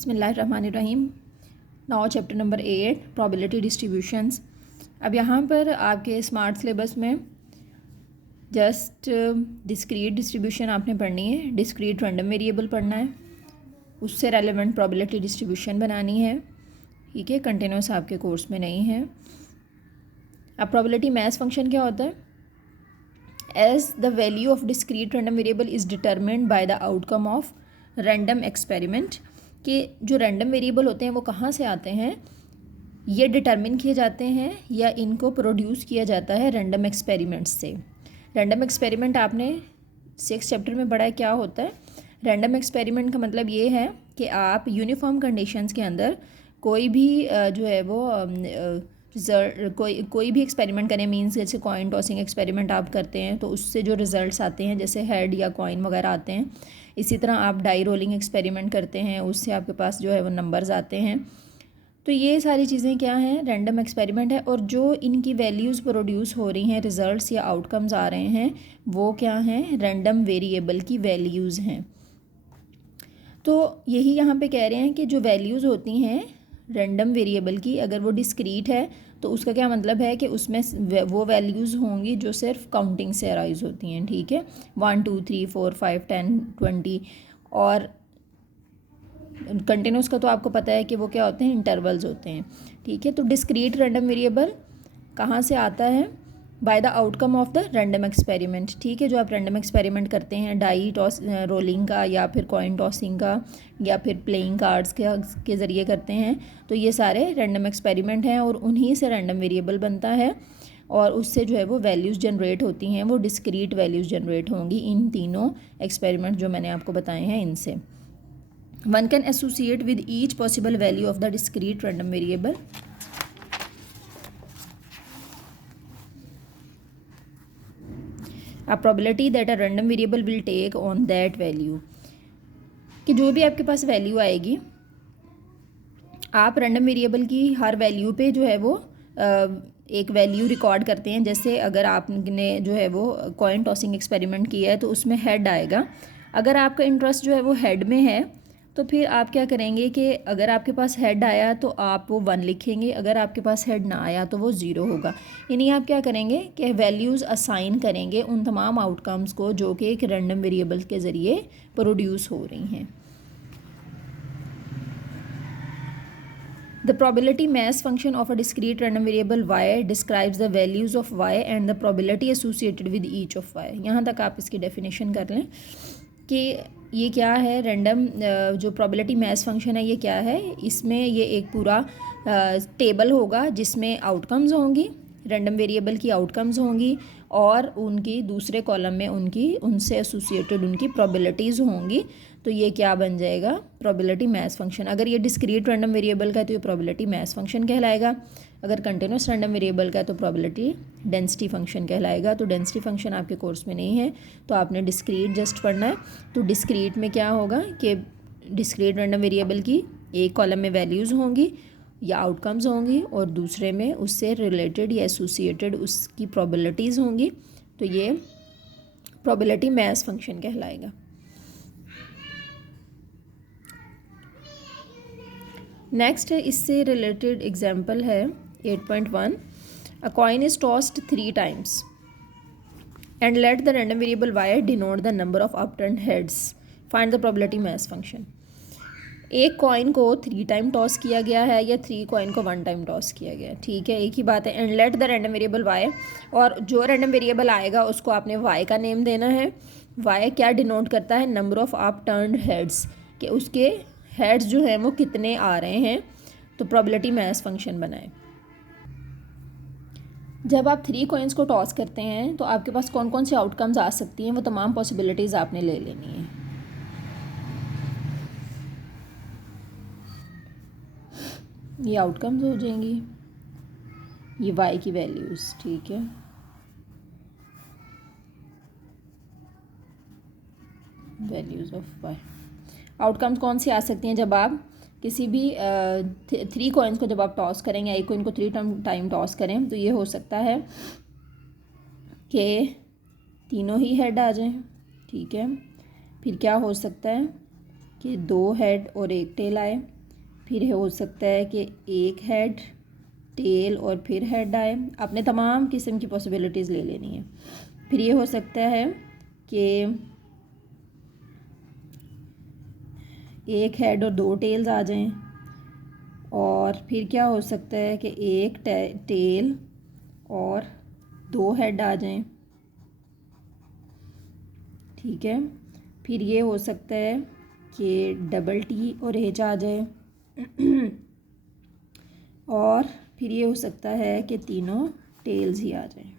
बिस्मिल्लाहिर्रहमानिर्रहीम। Now chapter number 8 probability distributions. अब यहाँ पर आपके स्मार्ट सिलेबस में जस्ट डिस्क्रीट डिस्ट्रीब्यूशन आपने पढ़नी है, डिस्क्रीट रैंडम वेरिएबल पढ़ना है, उससे रेलेवेंट प्रोबेबिलिटी डिस्ट्रीब्यूशन बनानी है। ठीक है, कंटिन्यूस आपके कोर्स में नहीं है। अब प्रोबेबिलिटी मैथ फंक्शन क्या होता है? As the value of discrete random variable is determined by the outcome of random experiment. कि जो रैंडम वेरिएबल होते हैं वो कहाँ से आते हैं, ये डिटरमिन किए जाते हैं या इनको प्रोड्यूस किया जाता है रैंडम एक्सपेरिमेंट्स से। रैंडम एक्सपेरिमेंट आपने 6 चैप्टर में पढ़ा है क्या होता है। रैंडम एक्सपेरिमेंट का मतलब ये है कि आप यूनिफॉर्म कंडीशंस के अंदर कोई भी जो है वो रिजल्ट कोई भी एक्सपेरिमेंट करें, मीन्स जैसे कॉइन टॉसिंग एक्सपेरिमेंट आप करते हैं तो उससे जो रिजल्ट्स आते हैं जैसे हेड या कॉइन वगैरह आते हैं। इसी तरह आप डाई रोलिंग एक्सपेरिमेंट करते हैं, उससे आपके पास जो है वो नंबर्स आते हैं। तो ये सारी चीज़ें क्या हैं, रैंडम एक्सपेरिमेंट है। और जो इनकी वैल्यूज़ प्रोड्यूस हो रही हैं, रिजल्ट्स या आउटकम्स आ रहे हैं, वो क्या हैं, रैंडम वेरिएबल की वैल्यूज़ हैं। तो यही यहाँ पे कह रहे हैं कि जो वैल्यूज़ होती हैं रैंडम वेरिएबल की, अगर वो डिस्क्रीट है तो उसका क्या मतलब है कि उसमें वो वैल्यूज़ होंगी जो सिर्फ काउंटिंग से अराइज होती हैं। ठीक है, 1 2 3 4 5 10 20। और कंटिन्यूस का तो आपको पता है कि वो क्या होते हैं, इंटरवल्स होते हैं। ठीक है, तो डिस्क्रीट रैंडम वेरिएबल कहाँ से आता है? Bye the outcome of the random experiment. ठीक है, जो आप रैंडम एक्सपेरिमेंट करते हैं डाई टॉस रोलिंग का या फिर कॉइन टॉसिंग का या फिर प्लेइंग कार्ड्स के ज़रिए करते हैं, तो ये सारे रैंडम एक्सपेरिमेंट हैं और उन्हीं से रैंडम वेरिएबल बनता है और उससे जो है वो वैल्यूज़ जनरेट होती हैं, वो डिस्क्रीट वैल्यूज़ जनरेट होंगी इन तीनों एक्सपेरिमेंट जो मैंने आपको बताए हैं इनसे। One can associate with each possible value of the discrete random variable. a probability that a random variable will take on that value। कि जो भी आपके पास वैल्यू आएगी, आप रैंडम वेरिएबल की हर वैल्यू पे जो है वो एक वैल्यू रिकॉर्ड करते हैं। जैसे अगर आपने जो है वो कॉइन टॉसिंग एक्सपेरिमेंट किया है तो उसमें हेड आएगा। अगर आपका इंटरेस्ट जो है वो हेड में है तो फिर आप क्या करेंगे कि अगर आपके पास हेड आया तो आप वो 1 लिखेंगे, अगर आपके पास हेड ना आया तो वो 0 होगा। यानी आप क्या करेंगे कि वैल्यूज़ असाइन करेंगे उन तमाम आउटकम्स को जो कि एक रैंडम वेरिएबल के ज़रिए प्रोड्यूस हो रही हैं। The probability mass function of a discrete random variable y describes the values of y and the probability associated with each of y। यहाँ तक आप इसकी डेफिनेशन कर लें कि ये क्या है, रैंडम जो प्रोबेबिलिटी मैथ फंक्शन है ये क्या है। इसमें ये एक पूरा टेबल होगा जिसमें आउटकम्स होंगी, रैंडम वेरिएबल की आउटकम्स होंगी और उनकी दूसरे कॉलम में उनसे एसोसिएटेड उनकी प्रोबेबिलिटीज़ होंगी। तो ये क्या बन जाएगा, प्रोबेबिलिटी मैथ फंक्शन। अगर ये डिस्क्रीट रैंडम वेरिएबल का है तो ये प्रोबेबिलिटी मैथ फंक्शन कहलाएगा। अगर कंटिन्यूस रैंडम वेरिएबल का है तो प्रोबेबिलिटी डेंसिटी फंक्शन कहलाएगा। तो डेंसिटी फंक्शन आपके कोर्स में नहीं है तो आपने डिस्क्रीट जस्ट पढ़ना है। तो डिस्क्रीट में क्या होगा कि डिस्क्रीट रैंडम वेरिएबल की एक कॉलम में वैल्यूज़ होंगी या आउटकम्स होंगी और दूसरे में उससे रिलेटेड या एसोसिएटेड उसकी प्रोबेबिलिटीज़ होंगी। तो ये प्रोबेबिलिटी मैथ फंक्शन कहलाएगा। नेक्स्ट है, इससे रिलेटेड एग्जाम्पल है 8.1। अ coin is tossed 3 times and let the random variable y denote the number of upturn heads, find the probability math function. एक कॉइन को 3 टाइम टॉस किया गया है या 3 कॉइन को 1 टाइम टॉस किया गया है। ठीक है, एक ही बात है। And let the random variable y, और जो रैंडम वेरिएबल आएगा उसको आपने y का नेम देना है। y क्या डिनोट करता है, नंबर ऑफ अपटर्न्ड हेड्स, कि उसके हेड्स जो हैं वो कितने आ रहे हैं। तो प्रोबेबिलिटी मैथ फंक्शन बनाए। जब आप 3 कॉइन्स को टॉस करते हैं तो आपके पास कौन कौन सी आउटकम्स आ सकती हैं, वो तमाम पॉसिबिलिटीज़ आपने ले लेनी है। ये आउटकम्स हो जाएंगी, ये y की वैल्यूज़। ठीक है, वैल्यूज़ ऑफ y। आउटकम्स कौन सी आ सकती हैं, जब आप किसी भी 3 कॉइन्स को जब आप टॉस करेंगे, एक कॉइन को 3 टाइम टॉस करें तो ये हो सकता है कि तीनों ही हेड आ जाएं। ठीक है, फिर क्या हो सकता है कि 2 हेड और 1 टेल आए, फिर हो सकता है कि 1 हेड टेल और फिर हेड आए। आपने तमाम किस्म की पॉसिबिलिटीज़ ले लेनी है। फिर ये हो सकता है कि 1 हेड और 2 टेल्स आ जाएं, और फिर क्या हो सकता है कि 1 टेल और 2 हेड आ जाएं, ठीक है। फिर ये हो सकता है कि डबल टी और एच आ जाए, और फिर ये हो सकता है कि तीनों टेल्स ही आ जाएं।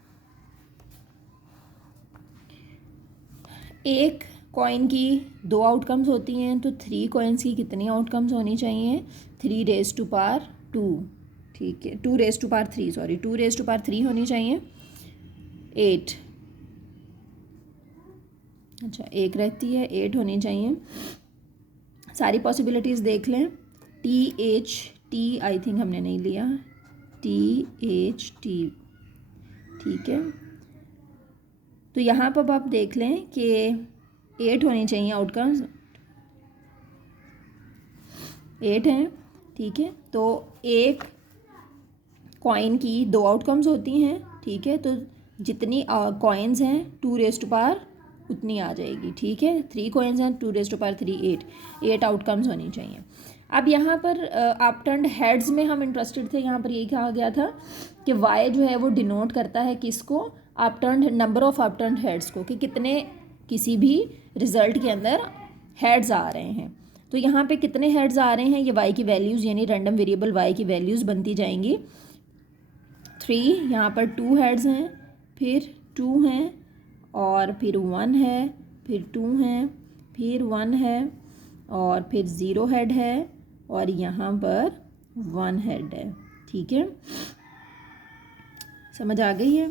एक कॉइन की 2 आउटकम्स होती हैं, तो 3 कॉइन्स की कितनी आउटकम्स होनी चाहिए? 3 रेज़ टू पावर 2, ठीक है, 2 raise to power 3, sorry 2 raise to power 3 होनी चाहिए। 8, अच्छा 1 रहती है, 8 होनी चाहिए। सारी पॉसिबिलिटीज़ देख लें। THT आई थिंक हमने नहीं लिया, THT, ठीक है। तो यहाँ पर आप देख लें कि 8 होनी चाहिए आउटकम्स, 8 हैं, ठीक है। तो एक कॉइन की 2 आउटकम्स होती हैं, ठीक है। तो जितनी कॉइन्स हैं 2 रेज़ टू पावर उतनी आ जाएगी, ठीक है। 3 कॉइन्स हैं, 2 रेज़ टू पावर 3, 8 आउटकम्स होनी चाहिए। अब यहाँ पर अपटर्न्ड हेड्स में हम इंटरेस्टेड थे। यहाँ पर ये कहा गया था कि वाई जो है वो डिनोट करता है किसको? अपटर्न्ड, नंबर ऑफ अपटर्न्ड हेड्स को, कि कितने किसी भी रिजल्ट के अंदर हेड्स आ रहे हैं। तो यहाँ पे कितने हेड्स आ रहे हैं, ये वाई की वैल्यूज़ यानी रैंडम वेरिएबल वाई की वैल्यूज़ बनती जाएंगी। 3, यहाँ पर 2 हेड्स हैं, फिर 2 हैं, और फिर 1 है, फिर 2 हैं, फिर 1 है, और फिर 0 हेड है, और यहाँ पर 1 हेड है, ठीक है। समझ आ गई है?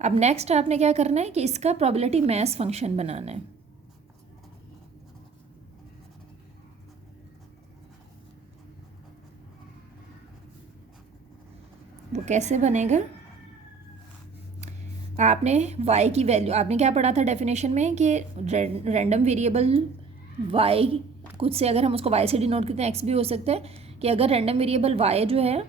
अब नेक्स्ट आपने क्या करना है कि इसका प्रोबेबिलिटी मैथ फंक्शन बनाना है। वो कैसे बनेगा? आपने y की वैल्यू, आपने क्या पढ़ा था डेफिनेशन में कि रैंडम वेरिएबल y, कुछ से अगर हम उसको y से डिनोट करते हैं, x भी हो सकता है, कि अगर रैंडम वेरिएबल y जो है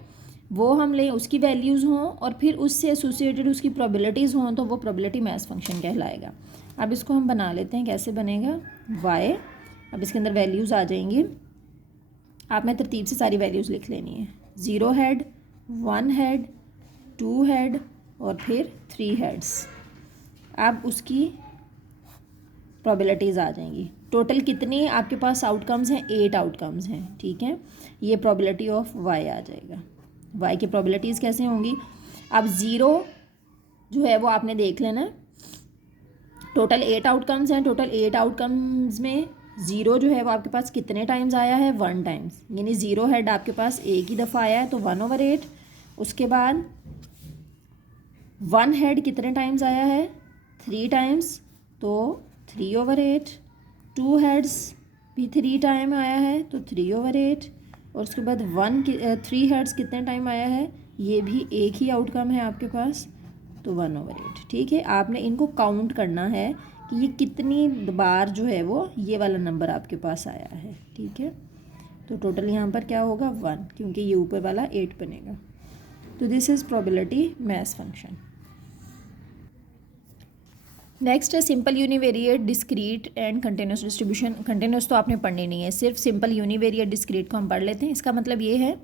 वो हम लें, उसकी वैल्यूज़ हों और फिर उससे एसोसिएटेड उसकी प्रोबेबिलिटीज़ हों, तो वो प्रोबेबिलिटी मैथ फंक्शन कहलाएगा। अब इसको हम बना लेते हैं, कैसे बनेगा? y, अब इसके अंदर वैल्यूज़ आ जाएंगी। आपने तरतीब से सारी वैल्यूज़ लिख लेनी है। 0 हेड, 1 हेड, 2 हेड, और फिर 3 हेड्स। अब उसकी प्रोबेबिलिटीज़ आ जाएंगी। टोटल कितनी आपके पास आउटकम्स हैं? 8 आउटकम्स हैं, ठीक है। ये प्रोबेबिलिटी ऑफ y आ जाएगा। y की प्रोबेबिलिटीज़ कैसे होंगी? अब 0 जो है वो आपने देख लेना। टोटल 8 आउटकम्स हैं, टोटल 8 आउटकम्स में 0 जो है वो आपके पास कितने टाइम्स आया है? 1 टाइम्स, यानी 0 हेड आपके पास एक ही दफ़ा आया है, तो 1/8। उसके बाद 1 हेड कितने टाइम्स आया है? 3 टाइम्स, तो 3/8। 2 हेड्स भी 3 टाइम आया है, तो 3/8। और उसके बाद 3 हेड्स कितने टाइम आया है? ये भी एक ही आउटकम है आपके पास, तो 1/8, ठीक है। आपने इनको काउंट करना है कि ये कितनी बार जो है वो ये वाला नंबर आपके पास आया है, ठीक है। तो टोटल यहाँ पर क्या होगा? 1, क्योंकि ये ऊपर वाला 8 बनेगा। तो this is probability math function. Next है simple univariate, discrete and continuous distribution. Continuous तो आपने पढ़नी नहीं है, सिर्फ सिंपल यूनिवेरिएट डिस्क्रीट को हम पढ़ लेते हैं। इसका मतलब ये है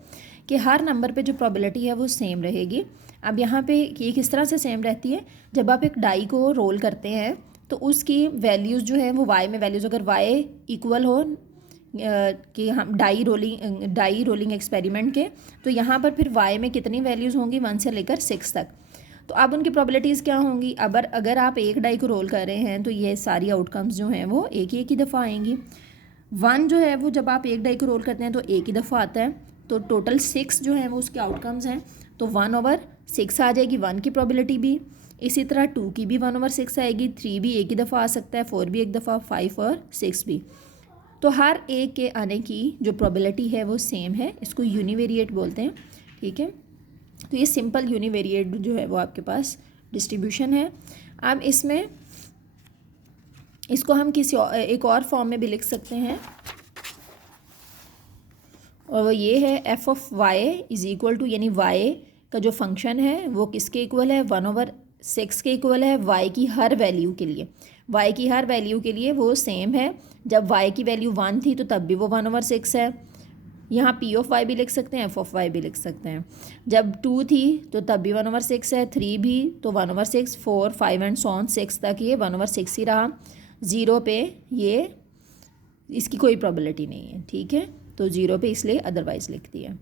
कि हर नंबर पे जो प्रोबेबिलिटी है वो सेम रहेगी। अब यहाँ पे ये किस तरह से सेम रहती है? जब आप एक डाई को रोल करते हैं तो उसकी वैल्यूज़ जो है वो वाई में वैल्यूज़, अगर वाई इक्वल हो कि हम डाई रोलिंग एक्सपेरिमेंट के, तो यहाँ पर फिर वाई में कितनी वैल्यूज़ होंगी? 1 से लेकर 6 तक। तो अब उनकी प्रोबेबिलिटीज़ क्या होंगी? अगर आप एक डाई को रोल कर रहे हैं तो ये सारी आउटकम्स जो हैं वो एक ही दफ़ा आएंगी। 1 जो है वो जब आप एक डाई को रोल करते हैं तो एक ही दफ़ा आता है, तो टोटल 6 जो है वो उसके आउटकम्स हैं, तो 1/6 आ जाएगी 1 की प्रोबेबिलिटी भी। इसी तरह 2 की भी 1/6 आएगी, 3 भी एक ही दफ़ा आ सकता है, 4 भी एक दफ़ा, 5 और 6 भी। तो हर एक के आने की जो प्रोबेबिलिटी है वो सेम है, इसको यूनिवेरिएट बोलते हैं, ठीक है। तो ये सिंपल यूनिवेरिएट जो है वो आपके पास डिस्ट्रीब्यूशन है। अब इसमें इसको हम एक और फॉर्म में भी लिख सकते हैं, और वो ये है F of Y is equal to, यानी वाई का जो फंक्शन है वो किसके इक्वल है, 1/6 के इक्वल है वाई की हर वैल्यू के लिए। वाई की हर वैल्यू के लिए वो सेम है। जब वाई की वैल्यू 1 थी तो तब भी वो 1/6 है। यहाँ पी ऑफ वाई भी लिख सकते हैं, एफ ऑफ वाई भी लिख सकते हैं। जब 2 थी तो तब भी 1/6 है, 3 भी तो 1/6, 4, 5 एंड सो ऑन 6 तक ये 1/6 ही रहा। 0 पे ये इसकी कोई प्रोबेबिलिटी नहीं है, ठीक है, तो 0 पे इसलिए अदरवाइज लिख दिया।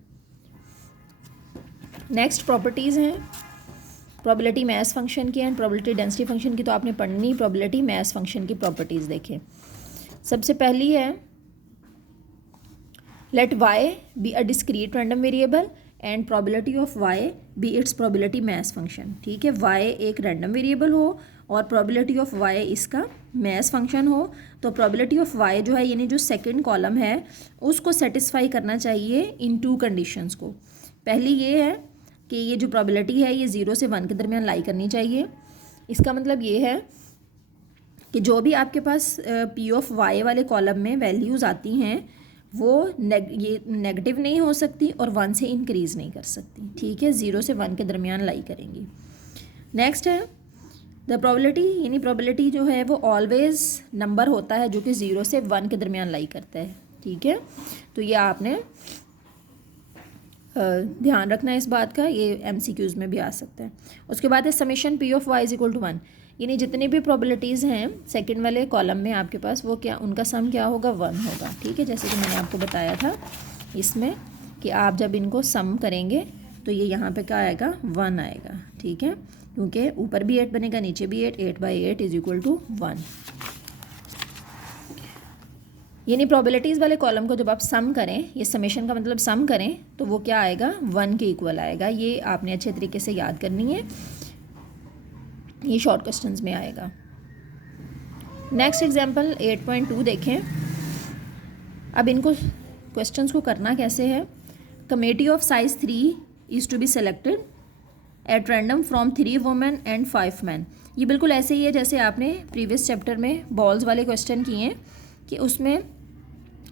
नेक्स्ट प्रॉपर्टीज़ हैं प्रोबेबिलिटी मैस फंक्शन की एंड प्रोबेबिलिटी डेंसिटी फंक्शन की, तो आपने पढ़नी प्रोबेबिलिटी मैस फंक्शन की प्रॉपर्टीज़ देखें। सबसे पहली है let y be a discrete random variable and probability of y be its probability mass function, ठीक है। y एक रैंडम वेरिएबल हो और प्रोबेबिलिटी ऑफ y इसका मैस फंक्शन हो, तो प्रोबेबिलिटी ऑफ y जो है यानी जो सेकंड कॉलम है उसको सेटिस्फाई करना चाहिए इन 2 कंडीशंस को। पहली ये है कि ये जो प्रोबेबिलिटी है ये 0 से 1 के दरमियान लाई करनी चाहिए। इसका मतलब ये है कि जो भी आपके पास पी ऑफ वाई वाले कॉलम में वैल्यूज़ आती हैं वो ये नेगेटिव नहीं हो सकती और 1 से इंक्रीज़ नहीं कर सकती, ठीक है, 0 से 1 के दरमियान लाई करेंगी। नेक्स्ट है द प्रोबेबिलिटी, यानी प्रोबेबिलिटी जो है वो ऑलवेज नंबर होता है जो कि 0 से 1 के दरमियान लाई करता है, ठीक है। तो ये आपने ध्यान रखना है इस बात का, ये एमसीक्यूज़ में भी आ सकता है। उसके बाद है summation P of Y is equal to 1, यानी जितनी भी प्रोबेबिलिटीज़ हैं सेकंड वाले कॉलम में आपके पास वो क्या, उनका सम क्या होगा, 1 होगा, ठीक है। जैसे कि मैंने आपको बताया था इसमें कि आप जब इनको सम करेंगे तो ये यहाँ पे क्या आएगा, 1 आएगा, ठीक है, क्योंकि ऊपर भी 8 बनेगा नीचे भी 8, 8/8 इज इक्वल टू 1। यानी प्रोबेबिलिटीज़ वाले कॉलम को जब आप सम करें, ये समेशन का मतलब सम करें, तो वो क्या आएगा, 1 के इक्वल आएगा। ये आपने अच्छे तरीके से याद करनी है, ये शॉर्ट क्वेश्चंस में आएगा। नेक्स्ट एग्जांपल 8.2 देखें। अब इनको क्वेश्चंस को करना कैसे है, committee of size 3 is to be selected at random from 3 women and 5 man. ये बिल्कुल ऐसे ही है जैसे आपने प्रीवियस चैप्टर में बॉल्स वाले क्वेश्चन किए हैं कि उसमें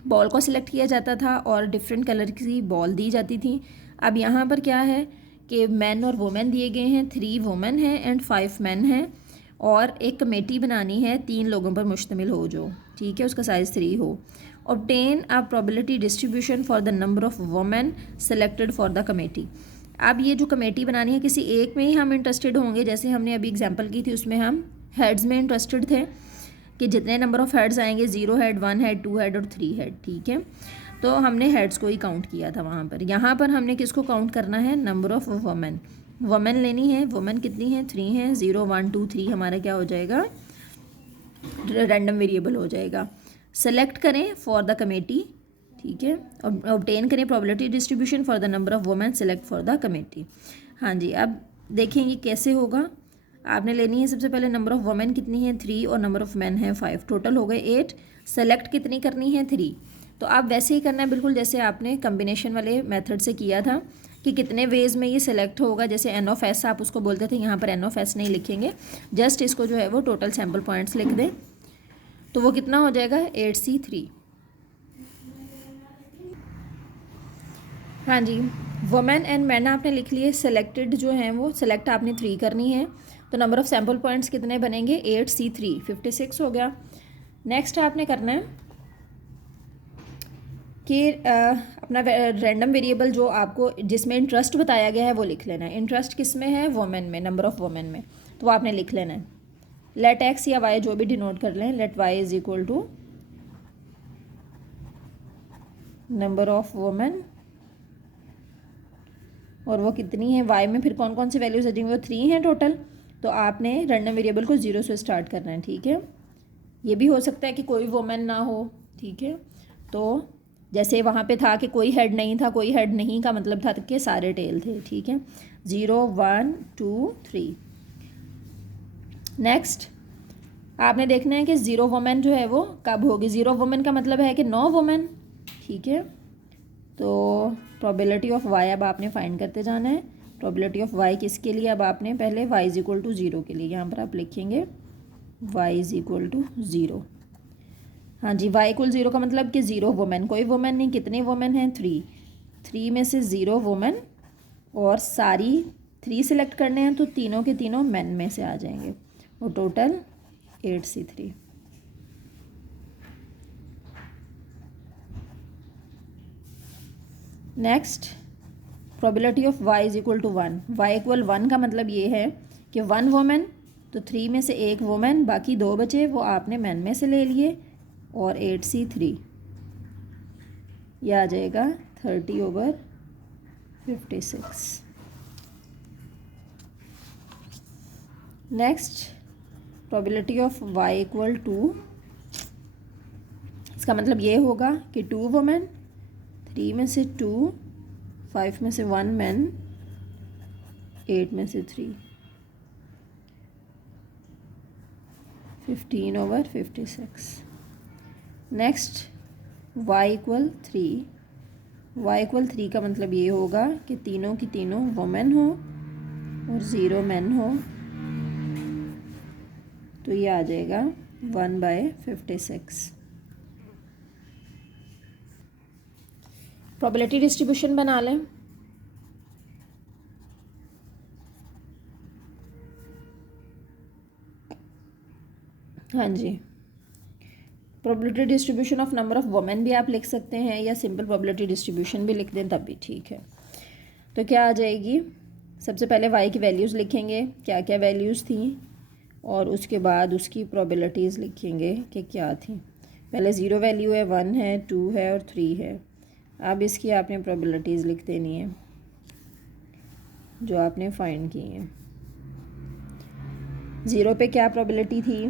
बॉल को सिलेक्ट किया जाता था और डिफरेंट कलर की बॉल दी जाती थी। अब यहाँ पर क्या है कि मैन और वुमेन दिए गए हैं, 3 वुमेन हैं एंड 5 मैन हैं, और एक कमेटी बनानी है 3 लोगों पर मुश्तमिल हो जो, ठीक है, उसका साइज़ 3 हो। Obtain a probability distribution for the number of women selected for the committee. अब ये जो कमेटी बनानी है किसी एक में ही हम इंटरेस्टेड होंगे, जैसे हमने अभी एग्जाम्पल की थी उसमें हम हेड्स में इंटरेस्टेड थे कि जितने नंबर ऑफ़ हेड्स आएंगे 0 हेड, 1 हेड, 2 हेड और 3 हेड, ठीक है, तो हमने हेड्स को ही काउंट किया था वहाँ पर। यहाँ पर हमने किसको काउंट करना है, नंबर ऑफ़ वुमेन, वुमेन लेनी है। वुमेन कितनी है, 3 है, 0 1 2 3 हमारा क्या हो जाएगा, रैंडम वेरिएबल हो जाएगा। सेलेक्ट करें फॉर द कमेटी, ठीक है, ऑब्टेन करें probability distribution for the number of women select for the committee. हाँ जी, अब देखें ये कैसे होगा। आपने लेनी है सबसे पहले नंबर ऑफ़ वुमेन कितनी है, 3, और नंबर ऑफ़ मैन है 5, टोटल हो गए 8। सेलेक्ट कितनी करनी है, 3। तो आप वैसे ही करना है बिल्कुल जैसे आपने कम्बिनेशन वाले मेथड से किया था कि कितने वेज में ये सिलेक्ट होगा। जैसे एन ऑफ एस आप उसको बोलते थे, यहाँ पर एन ऑफ एस नहीं लिखेंगे, जस्ट इसको जो है वो टोटल सैम्पल पॉइंट्स लिख दें, तो वो कितना हो जाएगा, 8C3। हाँ जी, वुमेन एंड मैन आपने लिख लिए। सेलेक्टेड जो हैं वो सिलेक्ट आपने 3 करनी है, तो नंबर ऑफ़ सैम्पल पॉइंट्स कितने बनेंगे, 8C3, 56 हो गया। नेक्स्ट आपने करना है कि अपना रैंडम वेरिएबल जो आपको जिसमें इंटरेस्ट बताया गया है वो लिख लेना है। इंटरेस्ट किस में है, वुमेन में, नंबर ऑफ़ वुमेन में, तो आपने लिख लेना है। लेट एक्स या वाई जो भी डिनोट कर लें, let Y is equal to number of women, और वो कितनी है, वाई में फिर कौन कौन सी वैल्यूज आ जाएंगी, वो 3 हैं टोटल, तो आपने रैंडम वेरिएबल को 0 से स्टार्ट करना है, ठीक है। ये भी हो सकता है कि कोई वुमेन ना हो, ठीक है, तो जैसे वहाँ पे था कि कोई हेड नहीं था, कोई हेड नहीं का मतलब था कि सारे टेल थे, ठीक है, 0 1 2 3। नेक्स्ट आपने देखना है कि 0 वुमेन जो है वो कब होगी। 0 वुमेन का मतलब है कि 9 वुमेन, ठीक है, तो प्रोबेबिलिटी ऑफ वाई अब आपने फाइंड करते जाना है। प्रोबेबिलिटी ऑफ वाई किसके लिए, अब आपने पहले वाई इज इक्वल टू 0 के लिए यहाँ पर आप लिखेंगे Y is equal to zero. हाँ जी, वाई इक्वल ज़ीरो का मतलब कि ज़ीरो वुमेन, कोई वुमेन नहीं। कितनी वुमेन हैं? 3। 3 में से 0 वुमेन और सारी 3 सिलेक्ट करने हैं तो तीनों के तीनों मेन में से आ जाएंगे और total 8C3। Next, probability of y is equal to 1। y equal 1 का मतलब ये है कि 1 वुमेन, तो 3 में से 1 वुमेन, बाकी 2 बचे वो आपने मैन में से ले लिए और 8C3 ये आ जाएगा 30/56। Next, probability of y equal to, इसका मतलब ये होगा कि 2 वुमेन, 3 में से 2, 5 में से 1 मैन, 8 में से 3, 15/56। Next, y equal 3। y equal 3 का मतलब ये होगा कि तीनों की तीनों वुमेन हो और 0 मैन हो, तो ये आ जाएगा 1/56। प्रोबेबिलिटी डिस्ट्रीब्यूशन बना लें। हाँ जी, probability distribution of number of women भी आप लिख सकते हैं या सिंपल प्रोबेबिलिटी डिस्ट्रीब्यूशन भी लिख दें तब भी ठीक है। तो क्या आ जाएगी? सबसे पहले y की वैल्यूज़ लिखेंगे, क्या क्या वैल्यूज़ थी, और उसके बाद उसकी प्रोबेबिलिटीज़ लिखेंगे कि क्या थी। पहले 0 वैल्यू है, 1 है, 2 है और 3 है। अब इसकी आपने प्रोबेबिलिटीज़ लिख देनी है जो आपने फाइंड की हैं। 0 पे क्या प्रोबेबिलिटी थी?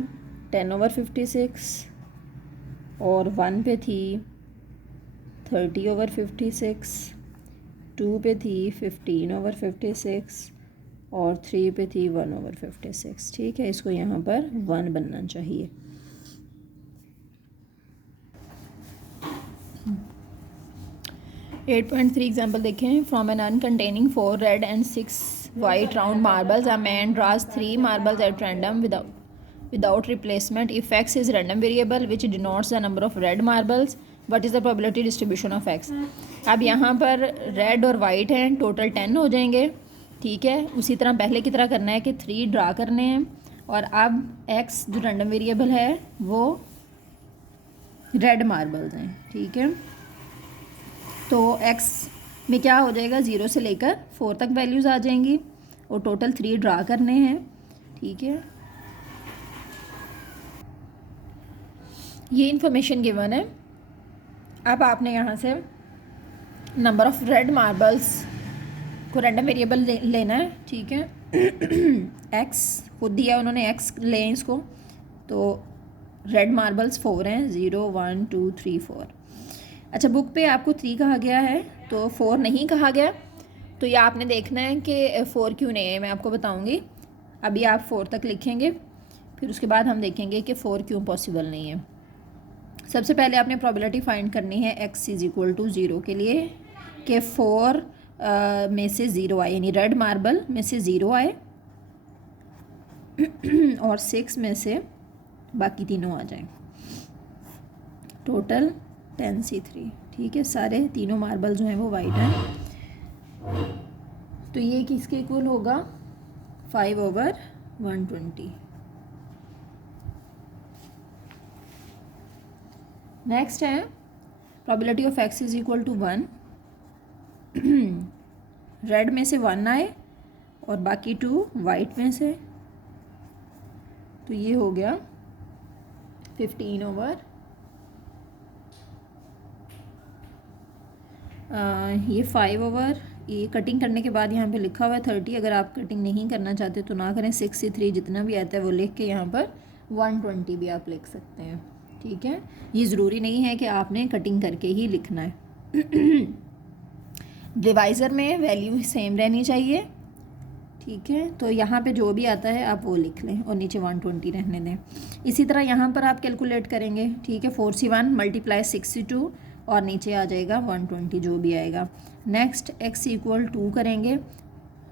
10/56 और 1 पे थी 30/56, 2 पे थी 15/56 और 3 पे थी 1/56। ठीक है, इसको यहाँ पर 1 बनना चाहिए। एट 8.3 एग्जाम्पल देखें। From an urn containing 4 red and 6 white round marbles a man draws 3 marbles at random without replacement. If x is random variable which denotes the number of red marbles, what is the probability distribution of x? अब यहाँ पर red और white हैं, total 10 हो जाएंगे। ठीक है, उसी तरह पहले की तरह करना है कि 3 ड्रा करने हैं और अब x जो रैंडम वेरिएबल है वो रेड मार्बल्स हैं। ठीक है, तो x में क्या हो जाएगा? 0 से लेकर 4 तक वैल्यूज़ आ जाएंगी और टोटल 3 ड्रा करने हैं। ठीक है, ये इन्फॉर्मेशन गिवन है। अब आपने यहाँ से नंबर ऑफ़ रेड मार्बल्स को रैंडम वेरिएबल लेना है। ठीक है, x खुद दिया उन्होंने, x लें इसको, तो रेड मार्बल्स 4 हैं, 0 1 2 3 4। अच्छा, बुक पे आपको 3 कहा गया है तो 4 नहीं कहा गया, तो ये आपने देखना है कि 4 क्यों नहीं है। मैं आपको बताऊंगी। अभी आप 4 तक लिखेंगे, फिर उसके बाद हम देखेंगे कि 4 क्यों पॉसिबल नहीं है। सबसे पहले आपने प्रोबेबिलिटी फाइंड करनी है x इज़ इक्वल टू 0 के लिए कि 4 में से 0 आए, यानी रेड मार्बल में से 0 आए और 6 में से बाकी तीनों आ जाएं, टोटल 10C3। ठीक है, सारे तीनों मार्बल जो हैं वो वाइट हैं, तो ये किसके इक्वल होगा? 5/120। नेक्स्ट है probability of x is equal to 1। Red में से 1 आए और बाकी 2 वाइट में से, तो ये हो गया 15 ये 5 ये कटिंग करने के बाद यहाँ पे लिखा हुआ है 30। अगर आप कटिंग नहीं करना चाहते तो ना करें, 6 से 3 जितना भी आता है वो लिख के यहाँ पर 120 भी आप लिख सकते हैं। ठीक है, ये ज़रूरी नहीं है कि आपने कटिंग करके ही लिखना है। डिवाइज़र में वैल्यू सेम रहनी चाहिए। ठीक है, तो यहाँ पे जो भी आता है आप वो लिख लें और नीचे 120 रहने दें। इसी तरह यहाँ पर आप कैलकुलेट करेंगे। ठीक है, 4C1 × 6C2 और नीचे आ जाएगा 120 जो भी आएगा। नेक्स्ट x इक्वल 2 करेंगे,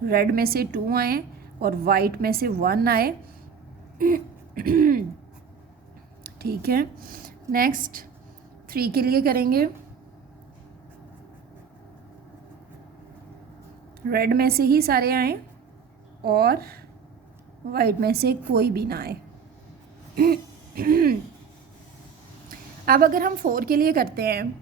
रेड में से 2 आए और वाइट में से 1 आए ठीक है, नेक्स्ट 3 के लिए करेंगे। रेड में से ही सारे आए और वाइट में से कोई भी ना आए। अब अगर हम 4 के लिए करते हैं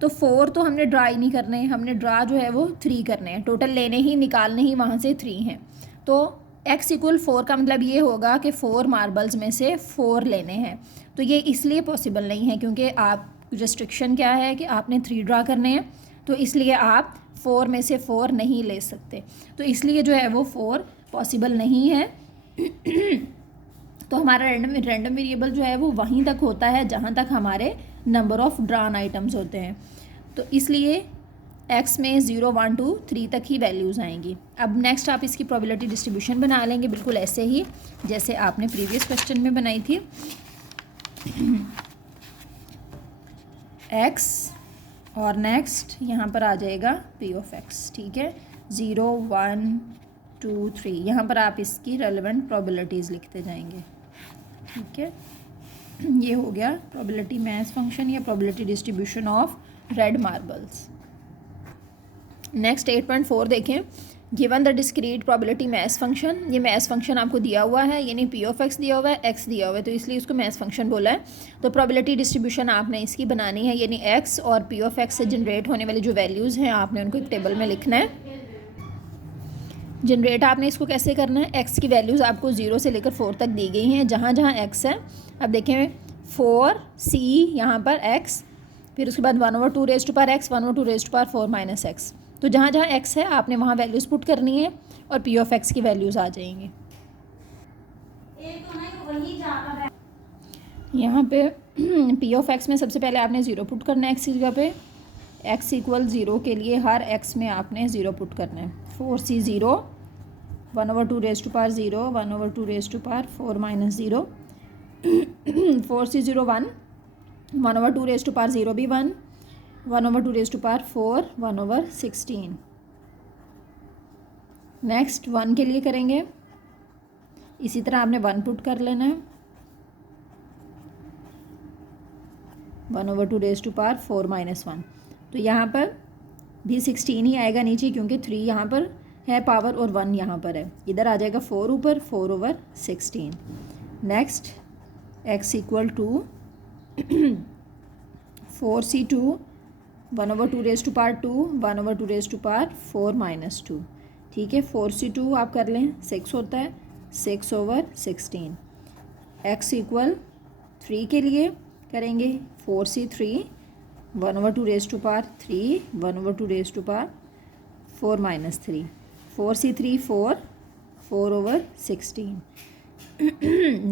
तो 4 तो हमने ड्रा ही नहीं करने, हमने ड्रा जो है वो 3 करने हैं, टोटल लेने ही निकालने ही वहाँ से 3 हैं। तो x इक्वल 4 का मतलब ये होगा कि 4 मार्बल्स में से 4 लेने हैं। तो ये इसलिए पॉसिबल नहीं है क्योंकि आप रिस्ट्रिक्शन क्या है कि आपने 3 ड्रा करने हैं, तो इसलिए आप 4 में से 4 नहीं ले सकते, तो इसलिए जो है वो 4 पॉसिबल नहीं है। तो हमारा रैंडम वेरिएबल जो है वो वहीं तक होता है जहाँ तक हमारे नंबर ऑफ़ ड्रान आइटम्स होते हैं। तो इसलिए x में 0 1 2 3 तक ही वैल्यूज़ आएंगी। अब नेक्स्ट आप इसकी प्रोबेबिलिटी डिस्ट्रीब्यूशन बना लेंगे बिल्कुल ऐसे ही जैसे आपने प्रीवियस क्वेश्चन में बनाई थी। x और नेक्स्ट यहाँ पर आ जाएगा p ऑफ x, ठीक है, 0 1 2 3, यहाँ पर आप इसकी रेलेवेंट प्रोबेबिलिटीज़ लिखते जाएंगे, ठीक है। ये हो गया प्रोबेबिलिटी मैथ फंक्शन या probability distribution of red marbles. Next 8.4 देखें, given the discrete probability math function. ये मैथ फंक्शन आपको दिया हुआ है, यानी पी ऑफ एक्स दिया हुआ है, एक्स दिया हुआ है, तो इसलिए इसको मैथ फंक्शन बोला है। तो प्रोबेबिलिटी डिस्ट्रीब्यूशन आपने इसकी बनानी है, यानी एक्स और पी ऑफ एक्स से जनरेट होने वाली जो वैल्यूज़ हैं आपने उनको एक टेबल में लिखना है। जनरेट आपने इसको कैसे करना है, एक्स की वैल्यूज़ आपको 0 से लेकर 4 तक दी गई हैं, जहाँ जहाँ एक्स है। अब देखें 4c यहाँ पर x, फिर उसके बाद 1/2 raise to power x, 1/2 raise to power 4 minus x। तो जहाँ जहाँ x है आपने वहाँ वैल्यूज़ पुट करनी है और p ऑफ x की वैल्यूज़ आ जाएंगी। यहाँ पे p ऑफ x में सबसे पहले आपने 0 पुट करना है x की जगह पे। x इक्वल 0 के लिए हर x में आपने 0 पुट करना है। 4c 0, 1/2 raise to power 0, 1/2 raise to power 4 minus 0, 4c 0 1, 1/2 raise to power 0 भी 1, 1/2 रेज़ टू पावर 4, 1/16। नेक्स्ट 1 के लिए करेंगे, इसी तरह आपने 1 पुट कर लेना है, 1/2 रेज़ टू पावर 4 माइनस 1। तो यहाँ पर भी 16 ही आएगा नीचे, क्योंकि 3 यहाँ पर है पावर और 1 यहाँ पर है, इधर आ जाएगा 4 ऊपर, 4/16। Next x equal to 4c2, 1/2 raise to power 2, 1/2 raise to power 4 minus 2, ठीक है। 4c2 आप कर लें 6 होता है, 6/16। x इक्वल 3 के लिए करेंगे 4c3, 1/2 raise to power 3, 1/2 raise to power 4 minus 3, 4c3 4, 4/16।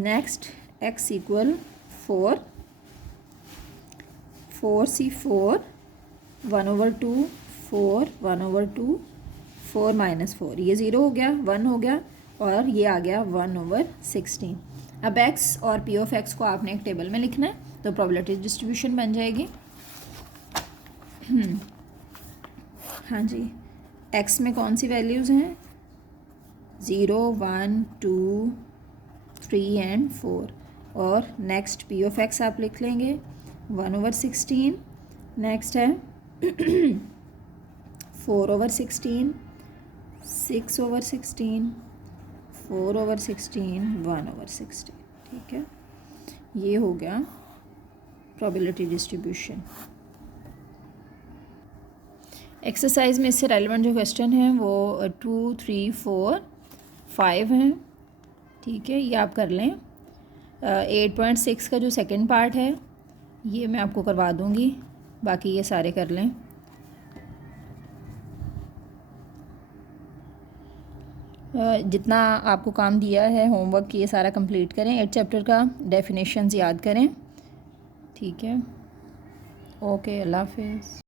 Next x equal 4, 4c4, 1/2 4, 1/2 4 minus 4, ये 0 हो गया, 1 हो गया और ये आ गया 1/16। अब x और p ऑफ x को आपने एक टेबल में लिखना है, तो प्रोबेबिलिटी डिस्ट्रीब्यूशन बन जाएगी। हाँ जी, x में कौन सी वैल्यूज़ हैं, 0 1 2 3 एंड 4, और नेक्स्ट p ऑफ x आप लिख लेंगे 1/16। नेक्स्ट है 4/16, 6/16, 4/16, 1/16, ठीक है। ये हो गया प्रोबेबिलिटी डिस्ट्रीब्यूशन। एक्सरसाइज में इससे रेलेवेंट जो क्वेश्चन हैं वो 2 3 4 5 हैं, ठीक है, ये आप कर लें। 8.6 का जो सेकंड पार्ट है ये मैं आपको करवा दूँगी, बाकी ये सारे कर लें। जितना आपको काम दिया है होमवर्क ये सारा कंप्लीट करें। 8 चैप्टर का डेफिनेशंस याद करें, ठीक है। ओके, अल्लाह हाफिज़।